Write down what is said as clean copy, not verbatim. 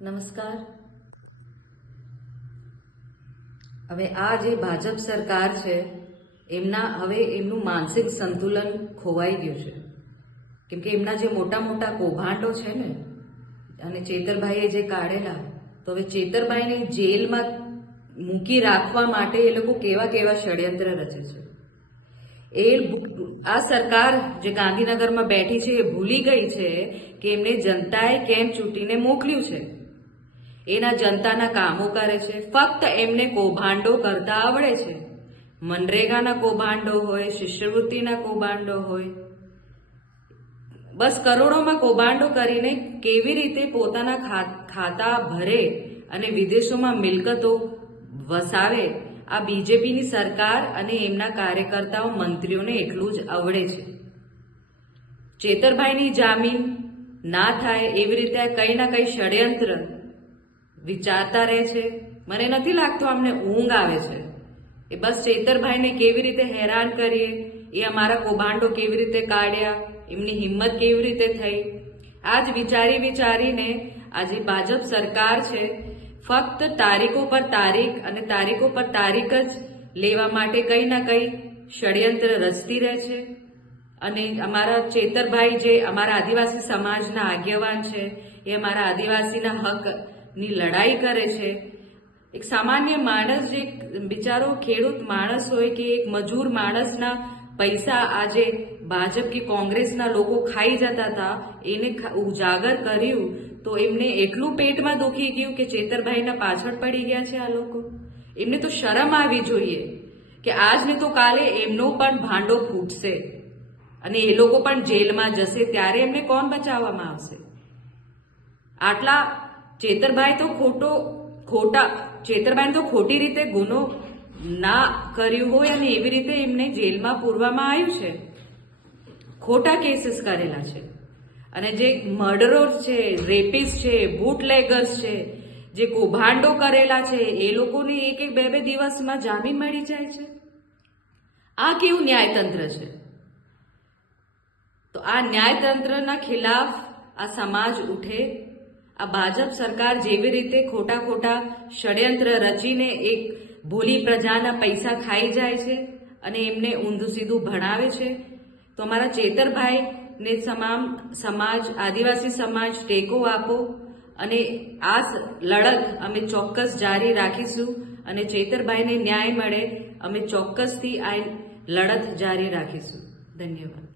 નમસ્કાર. હવે આ જે ભાજપ સરકાર છે એમનું માનસિક સંતુલન ખોવાઈ ગયું છે, કેમ કે એમના જે મોટા મોટા કૌભાંડો છે ને, અને ચેતરભાઈએ જે કાઢેલા, તો હવે ચેતરભાઈને જેલમાં મૂકી રાખવા માટે એ લોકો કેવા કેવા ષડયંત્ર રચે છે. આ સરકાર જે ગાંધીનગરમાં બેઠી છે એ ભૂલી ગઈ છે કે એમને જનતાએ કેમ ચૂંટીને મોકલ્યું છે. એના જનતાના કામો કરે છે, ફક્ત એમને કૌભાંડો કરતા આવડે છે. મનરેગાના કૌભાંડો હોય, શિષ્યવૃત્તિના કૌભાંડો હોય, બસ કરોડોમાં કૌભાંડો કરીને કેવી રીતે પોતાના ખાતા ભરે અને વિદેશોમાં મિલકતો વસાવે, આ બીજેપીની સરકાર અને એમના કાર્યકર્તાઓ મંત્રીઓને એટલું જ આવડે છે. ચેતરભાઈની જામીન ના થાય એવી રીતે કંઈ ના કંઈ ષડયંત્ર વિચારતા રહે છે. મને નથી લાગતું અમને ઊંઘ આવે છે. એ બસ ચેતરભાઈને કેવી રીતે હેરાન કરીએ, એ અમારા કૌભાંડો કેવી રીતે કાઢ્યા, એમની હિંમત કેવી રીતે થઈ, આ જ વિચારીને આજે ભાજપ સરકાર છે ફક્ત તારીખો પર તારીખ અને તારીખો પર તારીખ જ લેવા માટે કંઈ ના કંઈ ષડયંત્ર રચતી રહે છે. અને અમારા ચેતરભાઈ જે અમારા આદિવાસી સમાજના આગેવાન છે, એ અમારા આદિવાસીના હકની લડાઈ કરે છે. એક સામાન્ય માણસ, જે બિચારો ખેડૂત માણસ હોય કે એક મજૂર માણસના પૈસા આજે ભાજપ કે કોંગ્રેસના લોકો ખાઈ જતા હતા, એને ઉજાગર કર્યું તો એમને એટલું પેટમાં દુખી ગયું કે ચેતરભાઈના પાછળ પડી ગયા છે આ લોકો. એમને તો શરમ આવી જોઈએ કે આજને તો કાલે એમનો પણ ભાંડો ફૂટશે અને એ લોકો પણ જેલમાં જશે, ત્યારે એમને કોણ બચાવવામાં આવશે? આટલા ચેતરભાઈ તો ખોટી રીતે ગુનો ના કર્યું હોય અને એવી રીતે એમને જેલમાં પૂરવામાં આવ્યું છે, ખોટા કેસીસ કરેલા છે. અને જે મર્ડરર્સ છે, રેપિસ્ટ છે, બુટલેગર્સ છે, જે કૌભાંડો કરેલા છે, એ લોકોને એક બે દિવસમાં જામીન મળી જાય છે. આ કેવું ન્યાયતંત્ર છે? તો આ ન્યાયતંત્રના ખિલાફ આ સમાજ ઉઠે. આ ભાજપ સરકાર જેવી રીતે ખોટા ષડયંત્ર રચીને એક ભોલી પ્રજાના પૈસા ખાઈ જાય છે અને એમને ઊંધું સીધું ભણાવે છે, તો અમારા ચેતરભાઈને તમામ સમાજ, આદિવાસી સમાજ ટેકો આપો અને આ લડત અમે ચોક્કસ જારી રાખીશું. અને ચેતરભાઈને ન્યાય મળે, અમે ચોક્કસથી આ લડત જારી રાખીશું. ધન્યવાદ.